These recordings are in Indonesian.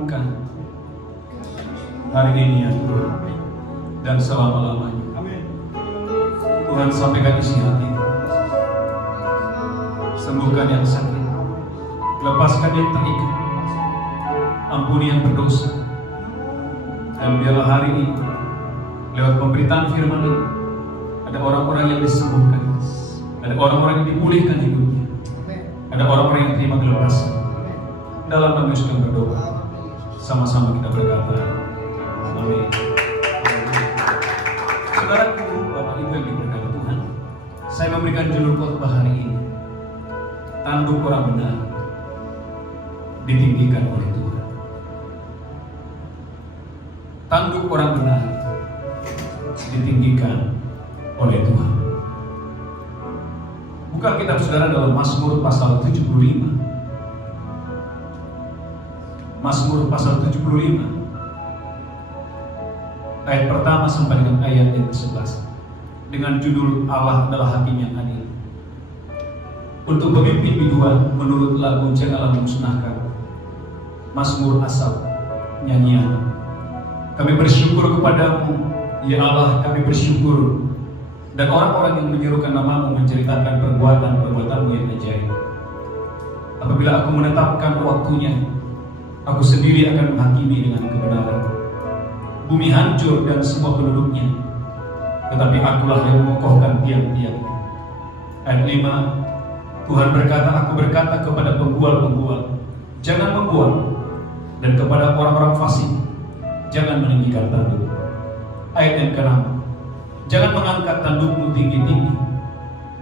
renungkan hari ini ya Tuhan, dan selama-lamanya. Tuhan, sampaikan isi hati, sembuhkan yang sakit, lepaskan yang terikat, ampuni yang berdosa. Dan biarlah hari ini lewat pemberitaan firman ini ada orang-orang yang disembuhkan, ada orang-orang yang dipulihkan hidupnya, ada orang-orang yang terima kebebasan. Dalam nama Yesus kami berdoa, sama-sama kita berkata, amin. Saudaraku, Bapak Ibu yang diberkati Tuhan, saya memberikan judul khotbah hari ini, tanduk orang benar ditinggikan oleh Tuhan. Tanduk orang benar ditinggikan oleh Tuhan. Buka kitab saudara dalam Mazmur pasal 75. Mazmur pasal 75 ayat pertama sampai dengan ayat yang ke-11 dengan judul Allah adalah Hakim yang adil. Untuk pemimpin biduan menurut lagu Janganlah Memusnahkan, Mazmur Asaf, nyanyian. Kami bersyukur kepadamu, ya Allah, kami bersyukur, dan orang-orang yang menyerukan namamu menceritakan perbuatan-perbuatanmu yang ajaib. Apabila aku menetapkan waktunya, aku sendiri akan menghakimi dengan kebenaran. Bumi hancur dan semua penduduknya, tetapi akulah yang mengokohkan tiang-tiangnya. Ayat 5, Tuhan berkata, aku berkata kepada pembual-pembual, jangan membual, dan kepada orang-orang fasik, jangan meninggikan tanduk. Ayat yang ke-6, jangan mengangkat tandukmu tinggi-tinggi,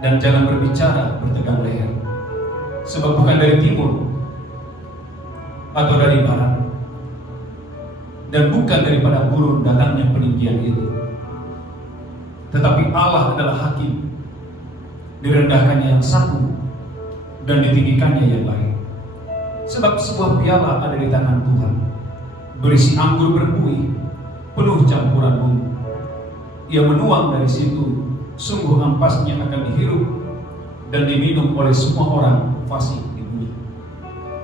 dan jangan berbicara bertegang leher, sebab bukan dari timur atau dari barat, dan bukan daripada gurun datangnya peninggian itu, tetapi Allah adalah hakim, direndahkannya yang satu dan ditinggikannya yang lain. Sebab sebuah piala ada di tangan Tuhan, berisi anggur berbuih, penuh campuran bumbu. Ia menuang dari situ, sungguh ampasnya akan dihirup dan diminum oleh semua orang fasik di bumi.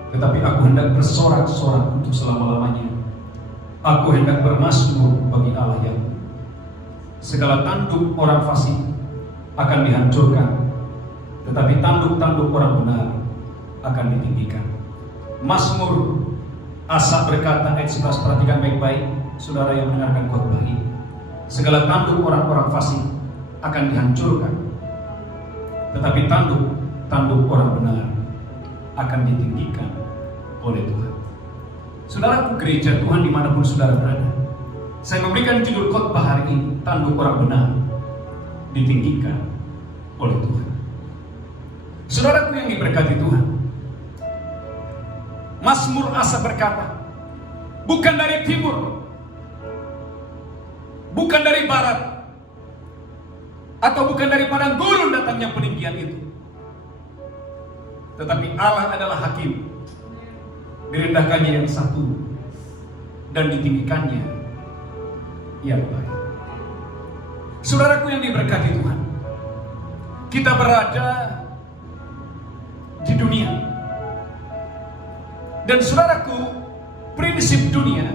Tetapi aku hendak bersorak-sorak untuk selama-lamanya. Aku hendak bermazmur bagi Allah yang segala tanduk orang fasik akan dihancurkan, tetapi tanduk-tanduk orang benar akan ditinggikan. Mazmur Asaf berkata, ayat 11, perhatikan baik-baik saudara yang mendengarkan khotbah ini. Segala tanduk orang-orang fasik akan dihancurkan, tetapi tanduk orang benar akan ditinggikan oleh Tuhan. Saudaraku, gereja Tuhan dimanapun saudara berada, saya memberikan judul khotbah hari ini, tanduk orang benar ditinggikan oleh Tuhan. Saudaraku yang diberkati Tuhan, Mazmur Asaf berkata, bukan dari timur, bukan dari barat, atau bukan dari padang gurun datangnya peninggian itu, tetapi Allah adalah hakim, direndahkannya yang satu dan ditinggikannya yang lain. Saudaraku yang diberkati Tuhan, kita berada di dunia, dan saudaraku, prinsip dunia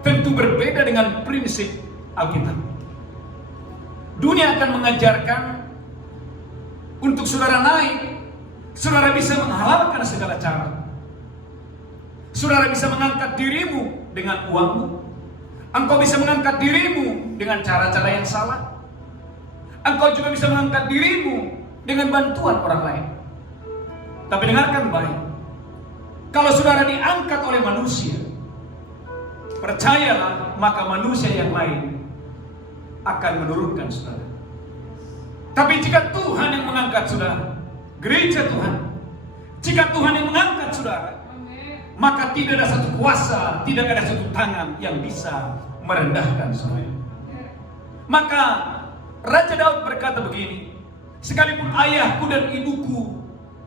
tentu berbeda dengan prinsip Alkitab. Dunia akan mengajarkan untuk saudara naik, saudara bisa menghalalkan segala cara. Saudara bisa mengangkat dirimu dengan uangmu. Engkau bisa mengangkat dirimu dengan cara-cara yang salah. Engkau juga bisa mengangkat dirimu dengan bantuan orang lain. Tapi dengarkan baik, kalau saudara diangkat oleh manusia, percayalah, maka manusia yang lain akan menurunkan saudara. Tapi jika Tuhan yang mengangkat saudara, gereja Tuhan, jika Tuhan yang mengangkat saudara, maka tidak ada satu kuasa, tidak ada satu tangan yang bisa merendahkan saudara. Maka Raja Daud berkata begini, sekalipun ayahku dan ibuku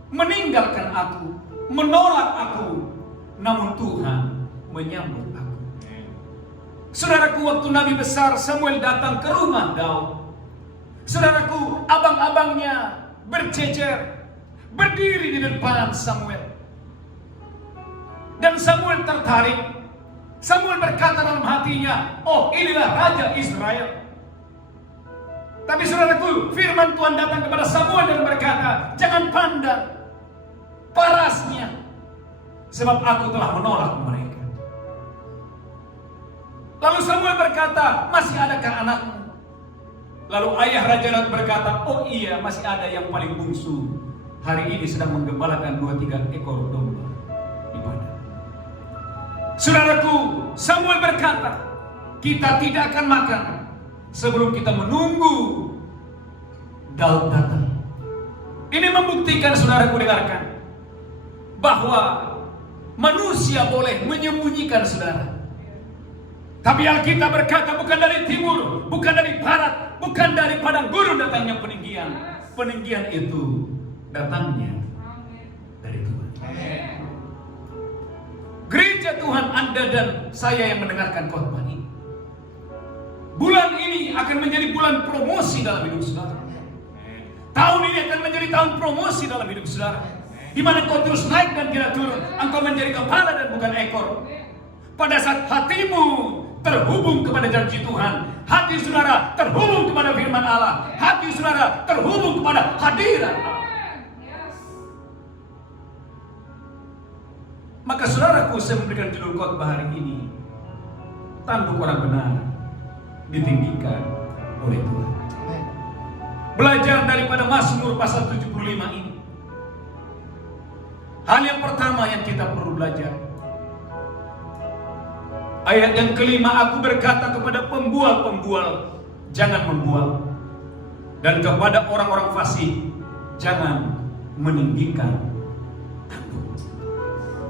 meninggalkan aku, menolak aku, namun Tuhan menyambut aku. Saudaraku, waktu Nabi besar Samuel datang ke rumah Daud, saudaraku, abang-abangnya berjejer, berdiri di depan Samuel. Dan Samuel tertarik Samuel berkata dalam hatinya, oh inilah Raja Israel. Tapi saudaraku, firman Tuhan datang kepada Samuel dan berkata, jangan pandang parasnya, sebab aku telah menolak mereka. Lalu Samuel berkata, masih adakah anakmu? Lalu ayah Raja Daud berkata, oh iya, masih ada yang paling bungsu. Hari ini sedang menggembalakan 2-3 ekor domba di padang. Saudaraku, Samuel berkata, kita tidak akan makan sebelum kita menunggu Daud datang. Ini membuktikan, saudaraku dengarkan, bahwa manusia boleh menyembunyikan saudara. Tapi Alkitab berkata bukan dari timur, bukan dari barat, bukan dari padang gurun datangnya peninggian. Peninggian itu datangnya dari Tuhan. Gereja Tuhan, Anda dan saya yang mendengarkan khotbah ini, bulan ini akan menjadi bulan promosi dalam hidup saudara. Tahun ini akan menjadi tahun promosi dalam hidup saudara, di mana kau terus naik dan tidak turun. Engkau menjadi kepala dan bukan ekor. Pada saat hatimu terhubung kepada janji Tuhan, hati saudara terhubung kepada firman Allah, hati saudara terhubung kepada hadirat Allah, maka saudaraku, saya memberikan judul khotbah hari ini, tanduk orang benar ditinggikan oleh Tuhan. Belajar daripada Mazmur pasal 75 ini. Hal yang pertama yang kita perlu belajar, ayat yang kelima, aku berkata kepada pembual-pembual, jangan membual, dan kepada orang-orang fasik, jangan meninggikan tanduk.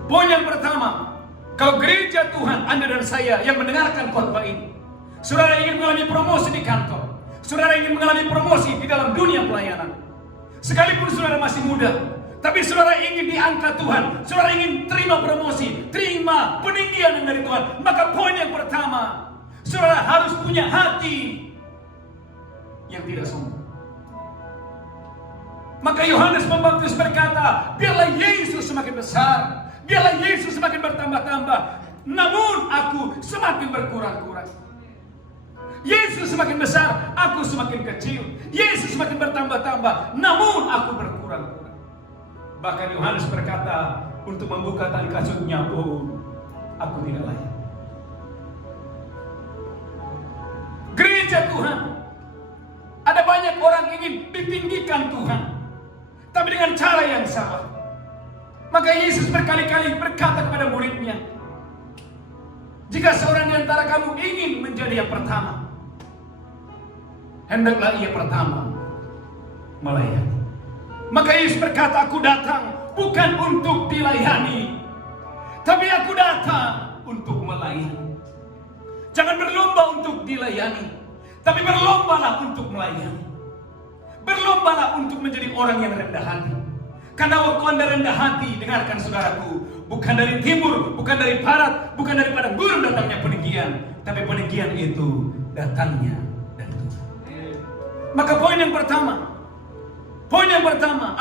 Poin yang pertama, kalau gereja Tuhan, Anda dan saya yang mendengarkan khotbah ini, saudara ingin mengalami promosi di kantor, saudara ingin mengalami promosi di dalam dunia pelayanan, sekalipun saudara masih muda, tapi saudara ingin diangkat Tuhan, saudara ingin terima promosi, terima peninggian dari Tuhan, maka poin yang pertama, saudara harus punya hati yang tidak sombong. Maka Yohanes Pembaptis berkata, biarlah Yesus semakin besar, biarlah Yesus semakin bertambah-tambah, namun aku semakin berkurang-kurang. Yesus semakin besar, aku semakin kecil. Yesus semakin bertambah-tambah, namun aku berkurang-kurang. Bahkan Yohanes berkata, untuk membuka tali kasutnya pun aku tidak layak. Gereja Tuhan, ada banyak orang ingin ditinggikan Tuhan, tapi dengan cara yang salah. Maka Yesus berkali-kali berkata kepada muridnya, jika seorang di antara kamu ingin menjadi yang pertama, hendaklah ia pertama melayani. Maka Yesus berkata, aku datang bukan untuk dilayani, tapi aku datang untuk melayani. Jangan berlomba untuk dilayani, tapi berlombalah untuk melayani. Berlombalah untuk menjadi orang yang rendah hati. Karena waktu Anda rendah hati, dengarkan saudaraku, bukan dari timur, bukan dari barat, bukan dari padang gurun datangnya peninggian, tapi peninggian itu datangnya dari Tuhan. Maka poin yang pertama,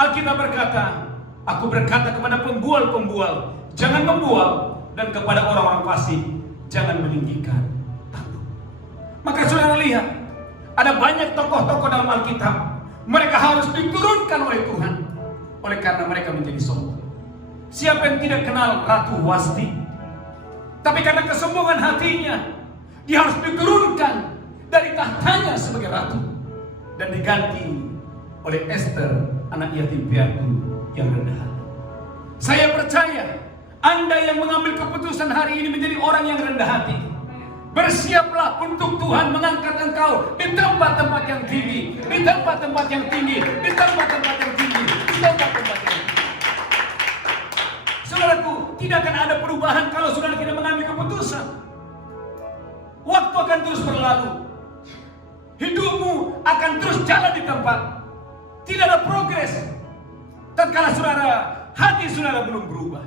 Alkitab berkata, aku berkata kepada pembual-pembual, jangan membual, dan kepada orang-orang fasik, jangan meninggikan tanduk. Maka saudara lihat, ada banyak tokoh-tokoh dalam Alkitab, mereka harus diturunkan oleh Tuhan, oleh karena mereka menjadi sombong. Siapa yang tidak kenal Ratu Wasti? Tapi karena kesombongan hatinya, dia harus diturunkan dari tahtanya sebagai ratu dan diganti oleh Esther, anak yatim piatu yang rendah hati. Saya percaya Anda yang mengambil keputusan hari ini menjadi orang yang rendah hati, bersiaplah untuk Tuhan mengangkat engkau di tempat-tempat yang tinggi, di tempat-tempat yang tinggi, di tempat-tempat yang tinggi, di tempat-tempat yang tinggi. Saudaraku, tidak akan ada perubahan kalau saudara tidak mengambil keputusan. Waktu akan terus berlalu, hidupmu akan terus jalan di tempat, tidak ada progres. Tatkala saudara, hati saudara belum berubah,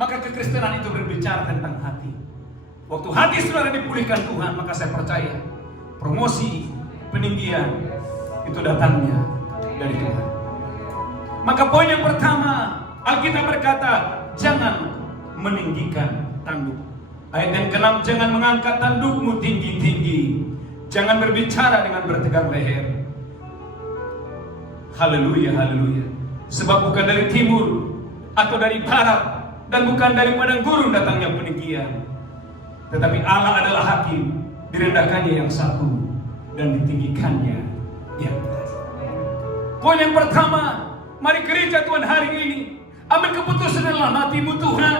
maka kekristenan itu berbicara tentang hati. Waktu hati saudara dipulihkan Tuhan, maka saya percaya promosi, peninggian itu datangnya dari Tuhan. Maka poin yang pertama, Alkitab berkata, jangan meninggikan tanduk. Ayat yang ke-6, jangan mengangkat tandukmu tinggi-tinggi, jangan berbicara dengan bertegang leher. Haleluya, haleluya. Sebab bukan dari timur atau dari barat, dan bukan dari padang gurun datangnya peninggian, tetapi Allah adalah hakim, direndahkannya yang satu dan ditinggikannya yang atas. Poin yang pertama, mari gereja Tuhan hari ini ambil keputusan dalam hatimu. Tuhan,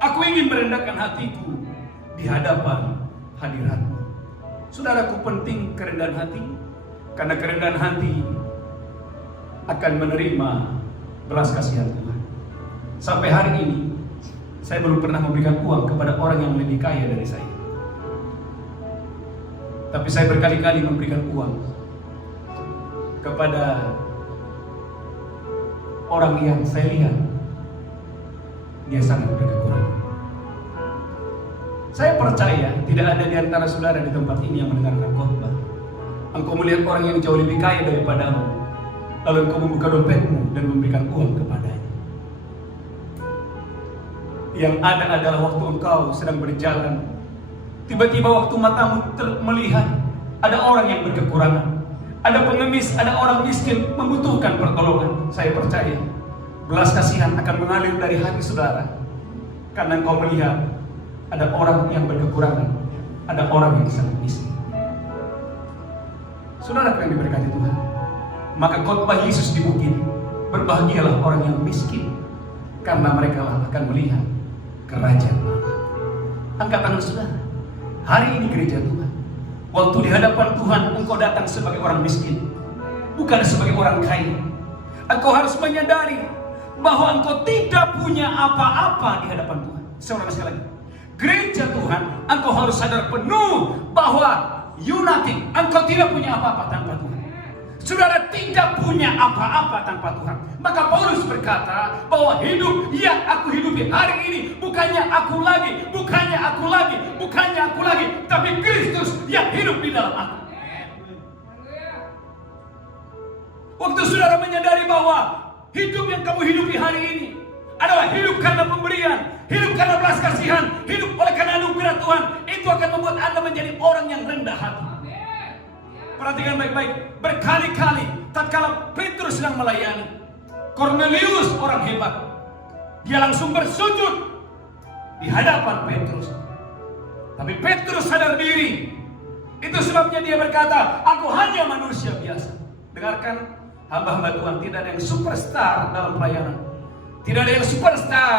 aku ingin merendahkan hatiku di hadapan hadirat-Mu. Saudaraku, penting kerendahan hati, karena kerendahan hati akan menerima belas kasihan Tuhan. Sampai hari ini saya belum pernah memberikan uang kepada orang yang lebih kaya dari saya, tapi saya berkali-kali memberikan uang kepada orang yang saya lihat dia sangat berkekurangan. Saya percaya tidak ada di antara saudara di tempat ini yang mendengarkan khotbah, engkau melihat orang yang jauh lebih kaya daripadamu, lalu engkau membuka dompetmu dan memberikan uang kepadanya. Yang ada adalah waktu engkau sedang berjalan, tiba-tiba waktu matamu melihat ada orang yang berkekurangan, ada pengemis, ada orang miskin membutuhkan pertolongan. Saya percaya belas kasihan akan mengalir dari hati saudara, karena engkau melihat ada orang yang berkekurangan, ada orang yang sangat miskin. Saudara yang diberkati Tuhan, maka khotbah Yesus di bukit, berbahagialah orang yang miskin, karena mereka akan melihat kerajaan Allah. Angkat tangan saudara. Hari ini gereja Tuhan, waktu di hadapan Tuhan engkau datang sebagai orang miskin, bukan sebagai orang kaya. Engkau harus menyadari bahwa engkau tidak punya apa-apa di hadapan Tuhan. Saudara sekali lagi, gereja Tuhan, engkau harus sadar penuh bahwa nothing, engkau tidak punya apa-apa tanpa Tuhan. Saudara tidak punya apa-apa tanpa Tuhan. Maka Paulus berkata bahwa hidup yang aku hidupi hari ini bukannya aku lagi, tapi Kristus yang hidup di dalam aku. Waktu saudara menyadari bahwa hidup yang kamu hidupi hari ini adalah hidup karena pemberian, hidup karena belas kasihan, hidup oleh karena anugerah Tuhan, itu akan membuat Anda menjadi orang yang rendah hati. Perhatikan baik-baik, berkali-kali tatkala Petrus sedang melayani, Cornelius orang hebat, dia langsung bersujud di hadapan Petrus. Tapi Petrus sadar diri, itu sebabnya dia berkata, aku hanya manusia biasa. Dengarkan, hamba-hamba Tuhan, tidak ada yang superstar dalam pelayanan, tidak ada yang superstar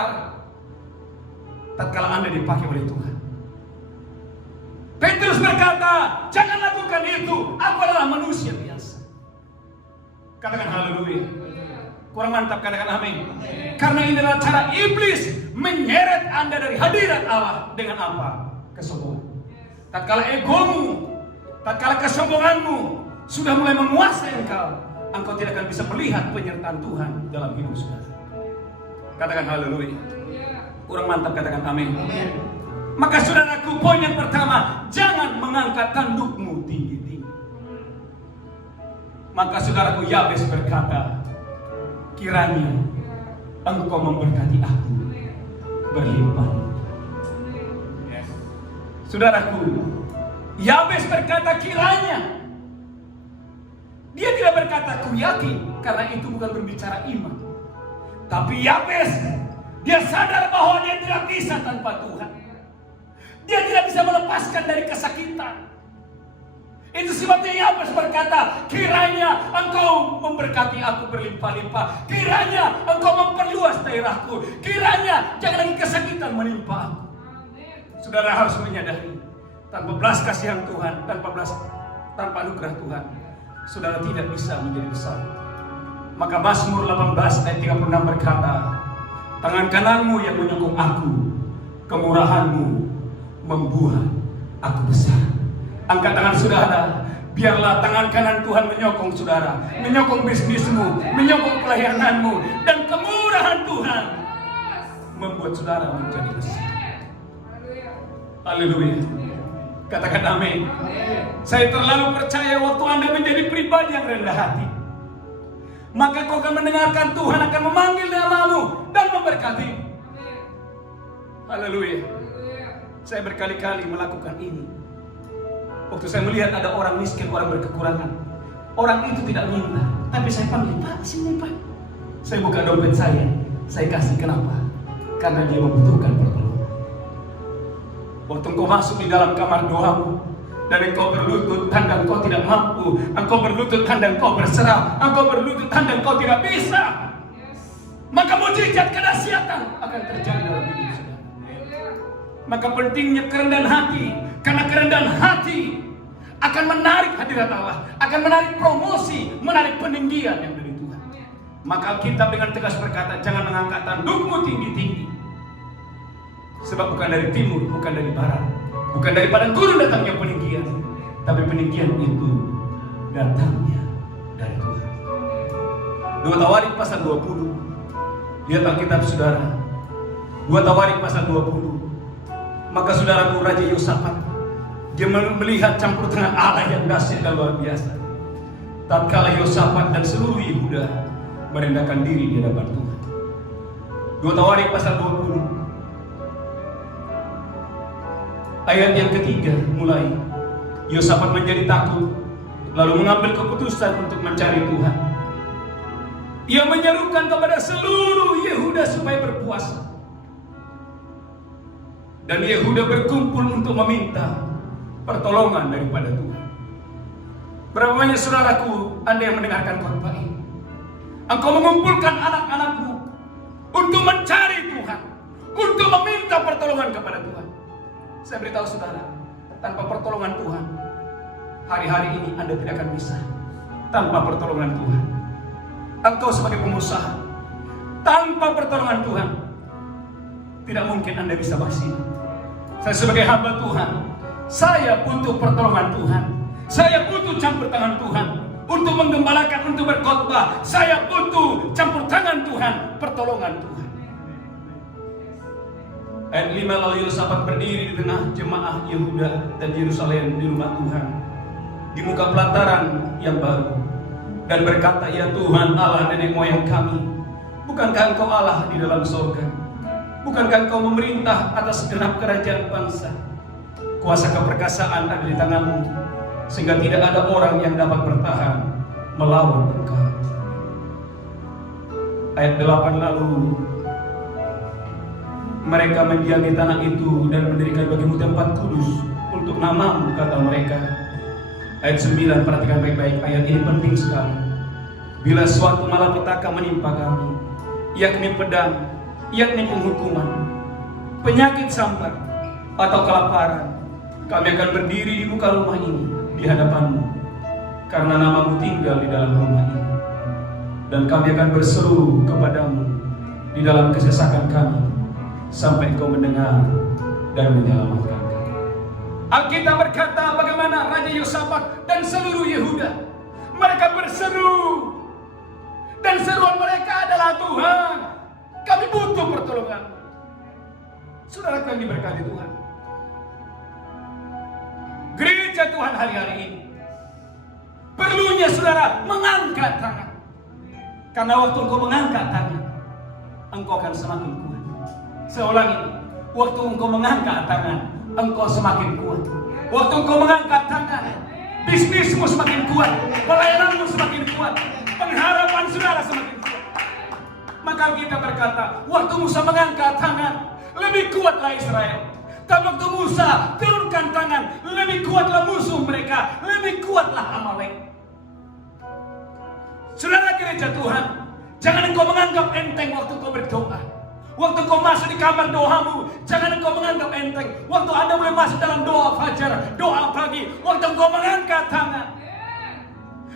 tatkala Anda dipakai oleh Tuhan. Petrus berkata, jangan lakukan itu, aku adalah manusia biasa. Katakan haleluya. Kurang mantap, katakan amin. Karena ini adalah cara iblis menyeret Anda dari hadirat Allah dengan apa? Kesombongan. Tatkala egomu, tatkala kesombonganmu sudah mulai menguasai engkau tidak akan bisa melihat penyertaan Tuhan dalam hidup saudara. Katakan haleluya. Kurang mantap, katakan amin. Maka saudaraku, poin yang pertama, jangan mengangkat tandukmu tinggi-tinggi. Maka saudaraku, Yabes berkata, kiranya engkau memberkati aku berlimpah. Saudaraku, Yabes berkata kiranya. Dia tidak berkata ku yakin, karena itu bukan berbicara iman. Tapi Yabes, dia sadar bahwa dia tidak bisa tanpa Tuhan. Dia tidak bisa melepaskan dari kesakitan. Itu sebabnya Yabes berkata, kiranya engkau memberkati aku berlimpah-limpah. Kiranya engkau memperluas daerahku. Kiranya jangan lagi kesakitan menimpa aku. Saudara harus menyadari, tanpa belas kasihan Tuhan, tanpa anugerah Tuhan, saudara tidak bisa menjadi besar. Maka Mazmur 18 ayat 36 berkata, tangan kananmu yang menyokong aku, kemurahanmu membuat aku besar. Angkat tangan saudara, biarlah tangan kanan Tuhan menyokong saudara, menyokong bisnismu, menyokong pelayananmu, dan kemurahan Tuhan membuat saudara menjadi besar. Haleluya. Katakan amin. Saya terlalu percaya waktu Anda menjadi pribadi yang rendah hati, maka kau akan mendengarkan Tuhan akan memanggil namamu dan memberkati. Haleluya. Saya berkali-kali melakukan ini. Waktu saya melihat ada orang miskin, orang berkekurangan, orang itu tidak minta, tapi saya panggil, Pak, sini Pak. Saya buka dompet saya kasih. Kenapa? Karena dia membutuhkan pertolongan. Waktu engkau masuk di dalam kamar doamu, dan engkau berlutut tanda engkau tidak mampu, engkau berlutut tanda engkau berserah, engkau berlutut tanda engkau tidak bisa, maka mujizat kedahsyatan akan terjadi dalam hidup saudara. Maka pentingnya kerendahan hati, karena kerendahan hati akan menarik hadirat Allah, akan menarik promosi, menarik peninggian yang dari Tuhan. Maka kita dengan tegas berkata, jangan mengangkat tandukmu tinggi-tinggi, sebab bukan dari timur, bukan dari barat, bukan dari padang gurun datangnya peninggian, tapi peninggian itu datangnya dari Tuhan. 2 Tawarik pasal 20. Lihat Alkitab saudara. 2 Tawarik pasal 20. Maka saudaraku Raja Yosafat, dia melihat campur tangan Allah yang dahsyat dan luar biasa. Tatkala Yosafat dan seluruh Yehuda merendahkan diri di hadapan Tuhan. 2 Tawarik pasal 20. Ayat yang ketiga mulai. Yosafat menjadi takut, lalu mengambil keputusan untuk mencari Tuhan. Ia menyerukan kepada seluruh Yehuda supaya berpuasa. Dan Yehuda berkumpul untuk meminta pertolongan daripada Tuhan. Berapa banyak saudaraku Anda yang mendengarkan khotbah ini? Engkau mengumpulkan anak-anakmu untuk mencari Tuhan, untuk meminta pertolongan kepada Tuhan. Saya beritahu saudara, tanpa pertolongan Tuhan, hari-hari ini Anda tidak akan bisa. Tanpa pertolongan Tuhan, engkau sebagai pengusaha, tanpa pertolongan Tuhan, tidak mungkin Anda bisa maksimal. Saya sebagai hamba Tuhan, saya butuh pertolongan Tuhan. Saya butuh campur tangan Tuhan untuk menggembalakan, untuk berkhotbah. Saya butuh campur tangan Tuhan, pertolongan Tuhan. Ayat 5, lalu Yosafat berdiri di tengah jemaah Yehuda dan Yerusalem di rumah Tuhan, di muka pelataran yang baru, dan berkata, ya Tuhan Allah nenek moyang kami, bukankah Engkau Allah di dalam surga? Bukankah Engkau memerintah atas segenap kerajaan bangsa? Kuasa keperkasaan ada di tangan-Mu, sehingga tidak ada orang yang dapat bertahan melawan Engkau. Ayat 8, lalu mereka mendiami tanah itu dan mendirikan bagimu tempat kudus untuk nama-Mu, kata mereka. Ayat 9, perhatikan baik-baik, ayat ini penting sekali. Bila suatu malapetaka menimpa kami, yakni pedang, yakni penghukuman, penyakit sambar, atau kelaparan, kami akan berdiri di muka rumah ini di hadapan-Mu, karena nama-Mu tinggal di dalam rumah ini. Dan kami akan berseru kepadamu di dalam kesesakan kami, sampai Engkau mendengar dan menyelamatkan kami. Alkitab berkata bagaimana Raja Yosafat dan seluruh Yehuda, mereka berseru, dan seruan mereka adalah, Tuhan, kami butuh pertolongan. Saudara yang diberkati Tuhan, gereja Tuhan hari-hari ini perlunya saudara mengangkat tangan. Karena waktu engkau mengangkat tangan, engkau akan semakin kuat. Saya ulangi, waktu engkau mengangkat tangan, engkau semakin kuat. Waktu engkau mengangkat tangan, bisnismu semakin kuat, pelayananmu semakin kuat, pengharapan saudara semakin kuat. Maka kita berkata, waktu Musa mengangkat tangan, lebih kuatlah Israel. Dan waktu Musa turunkan tangan, lebih kuatlah musuh mereka, lebih kuatlah Amalek. Saudara gereja Tuhan, jangan engkau menganggap enteng waktu engkau berdoa. Waktu engkau masuk di kamar doamu, jangan engkau menganggap enteng. Waktu Anda boleh masuk dalam doa fajar, doa pagi, waktu engkau mengangkat tangan.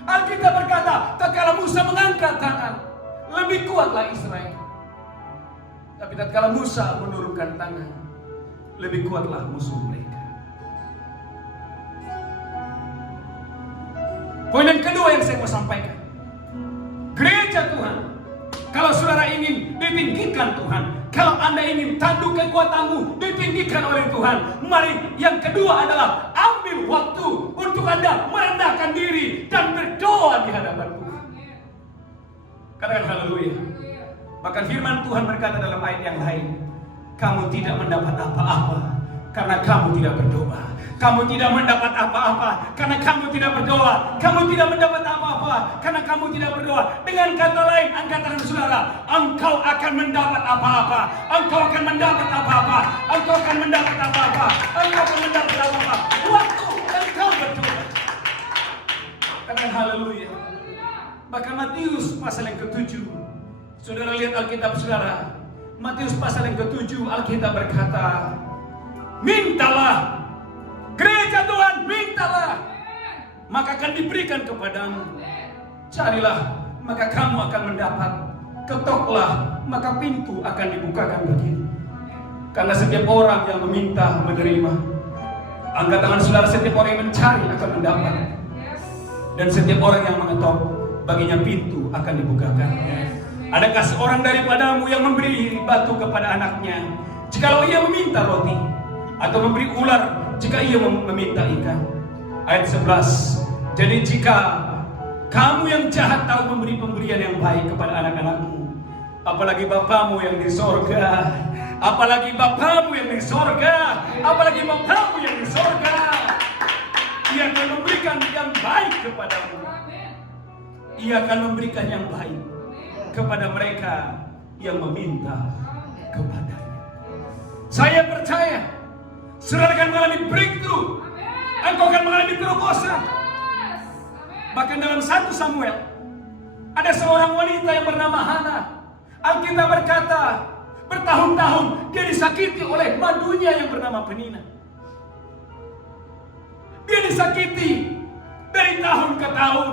Alkitab berkata, tatkala Musa mengangkat tangan, lebih kuatlah Israel. Tapi tatkala Musa menurunkan tangan, lebih kuatlah musuh mereka. Poin yang kedua yang saya mau sampaikan, gereja Tuhan, kalau saudara ingin ditinggikan Tuhan, kalau Anda ingin tanduk kekuatanmu ditinggikan oleh Tuhan, mari yang kedua adalah ambil waktu untuk Anda merendahkan diri dan berdoa di hadapan Tuhan. Katakan haleluya. Bahkan firman Tuhan berkata dalam ayat yang lain, kamu tidak mendapat apa-apa karena kamu tidak berdoa. Kamu tidak mendapat apa-apa karena kamu tidak berdoa. Kamu tidak mendapat apa-apa karena kamu tidak berdoa. Dengan kata lain, angkat tangan saudara, engkau akan mendapat apa-apa. Engkau akan mendapat apa-apa. Engkau akan mendapat apa-apa. Engkau akan mendapat apa-apa. Waktu engkau berdoa. Katakan haleluya. Bahkan Matius pasal yang ke-7. Saudara lihat Alkitab saudara. Matius pasal yang ke-7 Alkitab berkata, mintalah. Gereja Tuhan, mintalah, maka akan diberikan kepadamu. Carilah, maka kamu akan mendapat. Ketoklah, maka pintu akan dibukakan bagimu. Karena setiap orang yang meminta, menerima. Angkat tangan saudara, setiap orang yang mencari akan mendapat. Dan setiap orang yang mengetok, baginya pintu akan dibukakan. Adakah seorang daripadamu yang memberi batu kepada anaknya, jikalau ia meminta roti, atau memberi ular jika ia meminta ikan? Ayat 11. Jadi jika kamu yang jahat tahu memberi pemberian yang baik kepada anak-anakmu, apalagi Bapamu yang di sorga, apalagi Bapamu yang di sorga, apalagi Bapamu yang di sorga, Ia akan memberikan yang baik kepadamu. Ia akan memberikan yang baik kepada mereka yang meminta kepadanya. Saya percaya saudara akan mengalami breakthrough. Engkau akan mengalami terobosan. Bahkan dalam 1 Samuel ada seorang wanita yang bernama Hana. Alkitab berkata bertahun-tahun dia disakiti oleh madunya yang bernama Penina. Dia disakiti dari tahun ke tahun.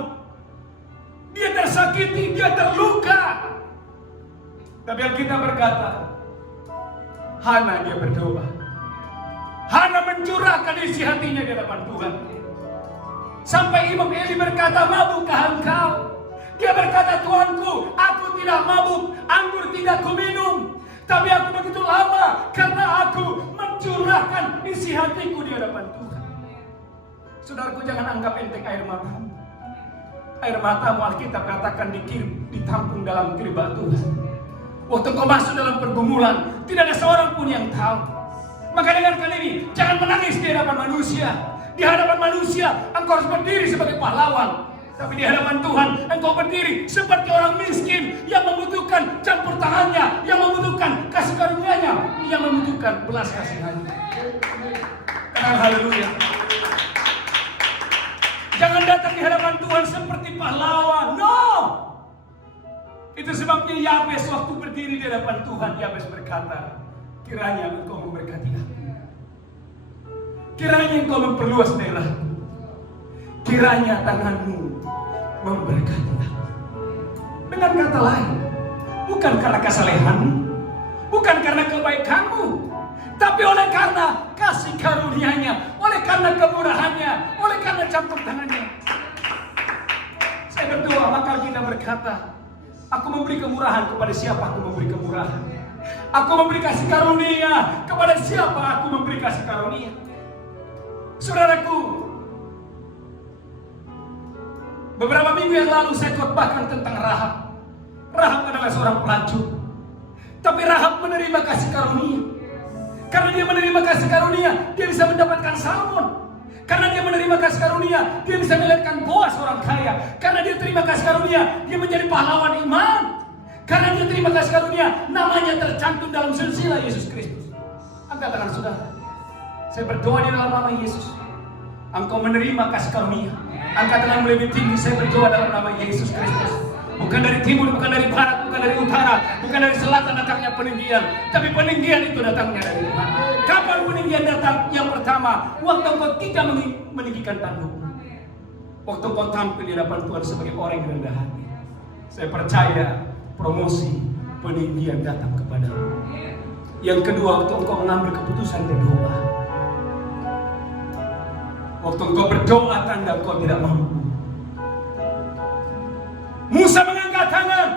Dia tersakiti, dia terluka. Tapi Alkitab berkata Hana dia berdoa. Hana mencurahkan isi hatinya di hadapan Tuhan. Sampai Imam Eli berkata, mabukkah engkau? Dia berkata, Tuanku, aku tidak mabuk, anggur tidak kuminum. Tapi aku begitu lama karena aku mencurahkan isi hatiku di hadapan Tuhan. Saudaraku, jangan anggap enteng air matamu. Air matamu Alkitab katakan ditampung dalam kiribat Tuhan. Waktu kau masuk dalam pergumulan, tidak ada seorang pun yang tahu. Maka dengan kali ini, jangan menangis di hadapan manusia. Di hadapan manusia, engkau harus berdiri sebagai pahlawan. Tapi di hadapan Tuhan, engkau berdiri seperti orang miskin yang membutuhkan campur tangannya, yang membutuhkan kasih karunia-Nya, yang membutuhkan belas kasihan-Nya. Katakan haleluya. Jangan datang di hadapan Tuhan seperti pahlawan. No! Itu sebabnya Yabes waktu berdiri di hadapan Tuhan, Yabes berkata, kiranya engkau memberkati aku. Kiranya engkau memperluas daerahku. Kiranya tanganmu memberkati aku. Dengan kata lain, bukan karena kesalehanmu, bukan karena kebaikanmu, tapi oleh karena kasih karunia-Nya, oleh karena kemurahannya, oleh karena campur tangannya. Saya berdoa, maka kita berkata, aku memberi kemurahan kepada siapa aku memberi kemurahan. Aku memberi kasih karunia kepada siapa aku memberi kasih karunia. Saudaraku, beberapa minggu yang lalu saya khotbahkan tentang Rahab. Rahab adalah seorang pelacur, tapi Rahab menerima kasih karunia. Karena dia menerima kasih karunia, dia bisa mendapatkan Salmon. Karena dia menerima kasih karunia, dia bisa melihatkan Boas orang kaya. Karena dia terima kasih karunia, dia menjadi pahlawan iman. Karena dia terima kasih karunia, namanya tercantum dalam silsilah Yesus Kristus. Angkat tangan saudara. Saya berdoa di dalam nama Yesus. Engkau menerima kasih karunia. Angkat tangan lebih tinggi. Saya berdoa dalam nama Yesus Kristus. Bukan dari timur, bukan dari barat, bukan dari utara, bukan dari selatan datangnya peninggian. Tapi peninggian itu datangnya dari Tuhan. Kapan peninggian datang? Yang pertama, waktu engkau tidak meninggikan tanduk. Waktu engkau tampil di hadapan Tuhan sebagai orang yang rendah hati. Saya percaya promosi peninggian datang kepadamu. Yang kedua, waktu engkau mengambil keputusan berdoa. Waktu engkau berdoa tanda engkau tidak mampu. Musa mengangkat tangan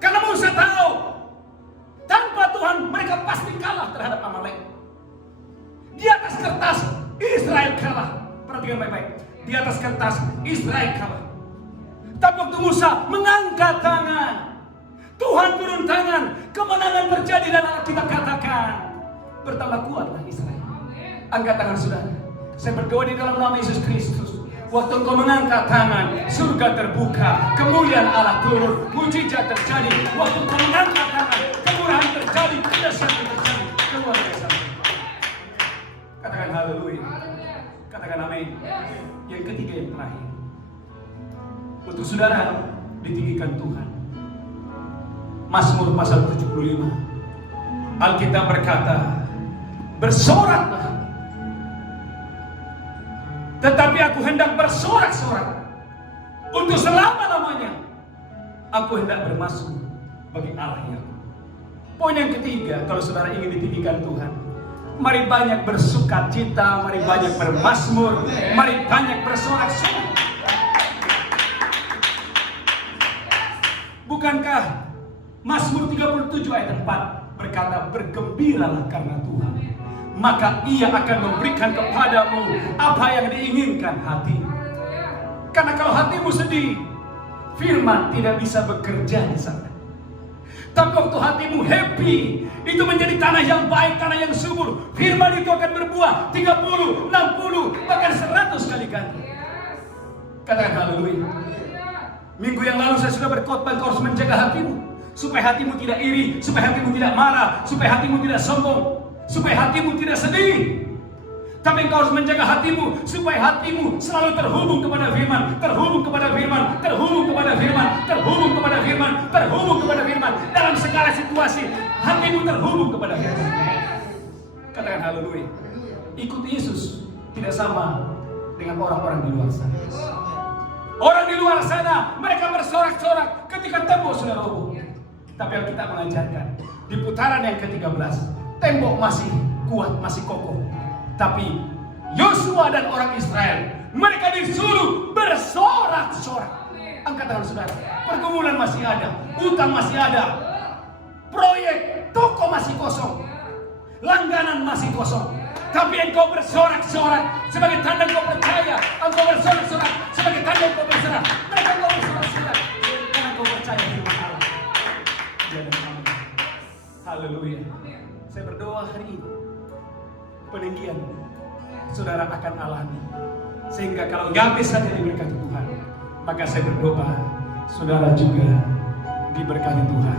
karena Musa tahu tanpa Tuhan mereka pasti kalah terhadap Amalek. Di atas kertas Israel kalah. Perhatikan baik-baik. Di atas kertas Israel kalah. Tapi waktu Musa mengangkat tangan, Tuhan turun tangan, kemenangan terjadi dan kita katakan bertambah kuatlah Israel. Angkat tangan saudara. Saya berdoa di dalam nama Yesus Kristus. Waktu engkau mengangkat tangan, surga terbuka, kemuliaan Allah turun, mujizat terjadi. Waktu engkau mengangkat tangan, kemurahan terjadi, kedahsyatan terjadi. Keluar dari sana. Katakan haleluya. Katakan amin. Yang ketiga, yang terakhir. Untuk saudara ditinggikan Tuhan. Mazmur pasal 75. Alkitab berkata, bersoraklah. Tetapi aku hendak bersorak-sorak untuk selama-lamanya. Aku hendak bermasmur bagi Allah yang. Poin yang ketiga, kalau saudara ingin ditinggikan Tuhan, mari banyak bersukacita, mari banyak bermasmur, mari banyak bersorak-sorak. Bukankah Mazmur 37 ayat 4 berkata, bergembiralah karena Tuhan, maka Ia akan memberikan kepadamu apa yang diinginkan hati. Karena kalau hatimu sedih, firman tidak bisa bekerja di sana. Tapi waktu hatimu happy, itu menjadi tanah yang baik, tanah yang subur. Firman itu akan berbuah 30, 60, bahkan 100 kali ganti. Katakan haleluya. Minggu yang lalu saya sudah berkhotbah, kau harus menjaga hatimu, supaya hatimu tidak iri, supaya hatimu tidak marah, supaya hatimu tidak sombong, supaya hatimu tidak sedih. Tapi engkau harus menjaga hatimu, supaya hatimu selalu terhubung kepada firman, terhubung kepada firman, terhubung kepada firman, terhubung kepada firman, terhubung kepada firman. Dalam segala situasi, hatimu terhubung kepada firman. Katakan haleluya. Ikut Yesus tidak sama dengan orang-orang di luar sana. Orang di luar sana, mereka bersorak-sorak ketika tembok sudah roboh. Tapi Alkitab mengajarkan, di putaran yang ke-13, tembok masih kuat, masih kokoh. Tapi Yosua dan orang Israel, mereka disuruh bersorak-sorak. Angkat tangan saudara. Pergumulan masih ada, utang masih ada, proyek toko masih kosong, langganan masih kosong. Tapi engkau bersorak-sorak sebagai tanda engkau percaya. Engkau bersorak-sorak sebagai tanda engkau berserah. Mereka engkau bersorak-sorak karena engkau percaya firman Allah. Haleluya. Saya berdoa hari ini, peninggian saudara akan alami, sehingga kalau Yabes saja diberkati Tuhan, maka saya berdoa saudara juga diberkati Tuhan.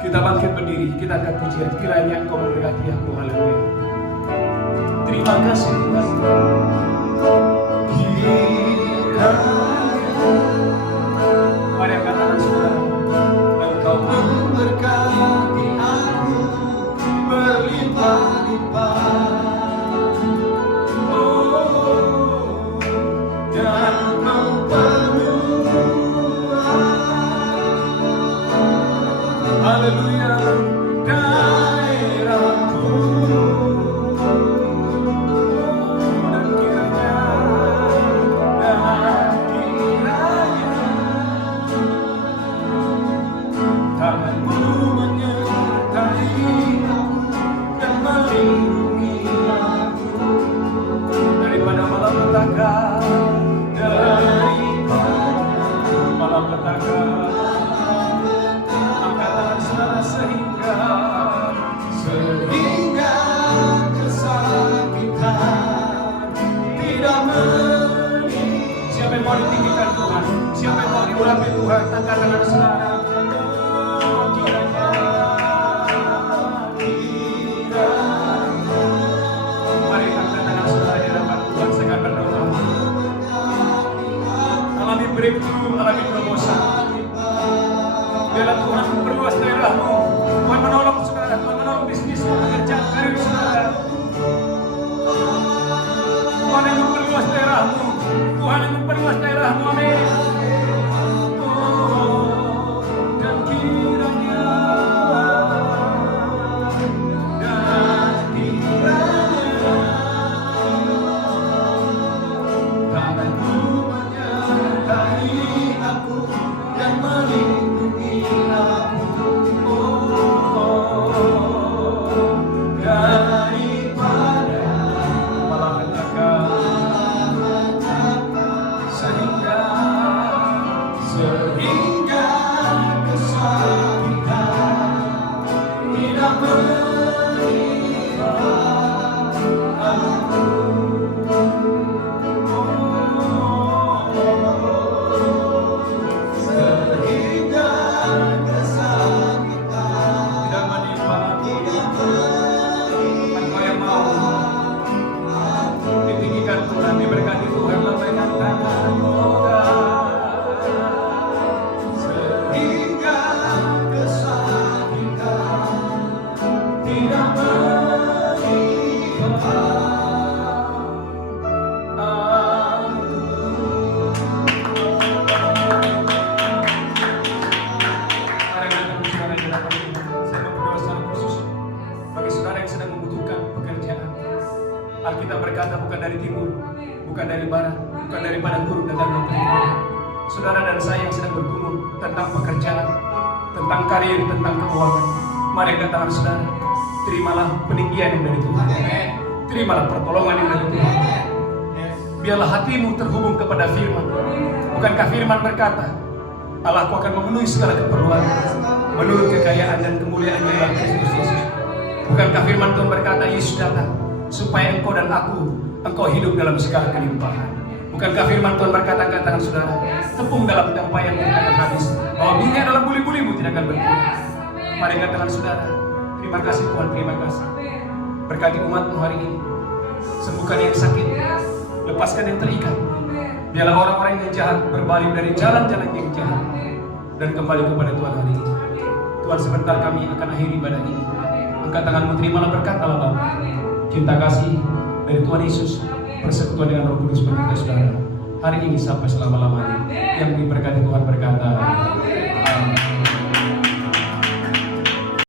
Kita bangkit berdiri, kita angkat pujian, kiranya Engkau memberkati aku. Haleluya. Terima kasih Tuhan. Mari angkat tangan saudara. Engkau memberkati aku berlimpah-limpah. Haleluya, daerahku, dan kiranya tanganmu menyertai aku dan melindungi aku daripada malapetaka, sehingga kesakitan tidak menimpa. Siapa yang mau ditinggikan Tuhan? Siapa yang mau diurapi Tuhan? Angkat tangan saudara. Mari angkat tangan saudara di hadapan Tuhan. Saya akan berdoa. Alami breakthrough, alami terobosan. Biarlah Tuhan memperluas daerahmu. Tuhan menolong saudara, Tuhan menolong bisnis, pekerjaan, karir saudara. Tuhan yang memperluas daerahmu, Tuhan yang memperluas daerahmu, amin. Dan kiranya tanganmu menyertai aku dan melindungi aku. Daripada malapetaka, sehingga Alkitab berkata bukan dari timur, bukan dari barat, bukan dari padang gurun datang yang bergumul. Saudara dan saya yang sedang bergumul tentang pekerjaan, tentang karir, tentang keuangan, mari angkat tangan saudara. Terimalah peninggian yang dari Tuhan. Terimalah pertolongan yang dari Tuhan. Biarlah hatimu terhubung kepada firman. Bukankah firman berkata, Allahku akan memenuhi segala keperluan menurut kekayaan dan kemuliaan dalam Kristus Yesus. Bukankah firman Tuhan berkata, Yesus datang supaya engkau dan engkau hidup dalam segala kelimpahan. Bukankah firman Tuhan berkata, angkat tangan saudara, tepung dalam tempayan tidak akan habis, bahwa minyak dalam buli-bulimu tidak akan berkurang. Mari angkat tangan saudara. Terima kasih Tuhan, terima kasih. Berkati umatmu hari ini. Sembuhkan yang sakit, lepaskan yang terikat. Biarlah orang-orang yang jahat berbalik dari jalan-jalan yang jahat dan kembali kepada Tuhan hari ini. Tuhan, sebentar kami akan akhiri ibadah ini. Angkat tanganmu, terimalah berkat Allah Bapa. Cinta kasih dari Tuhan Yesus, persekutuan dengan Roh Kudus bagi kita saudara hari ini sampai selama-lamanya. Yang diberkati Tuhan berkata, amin.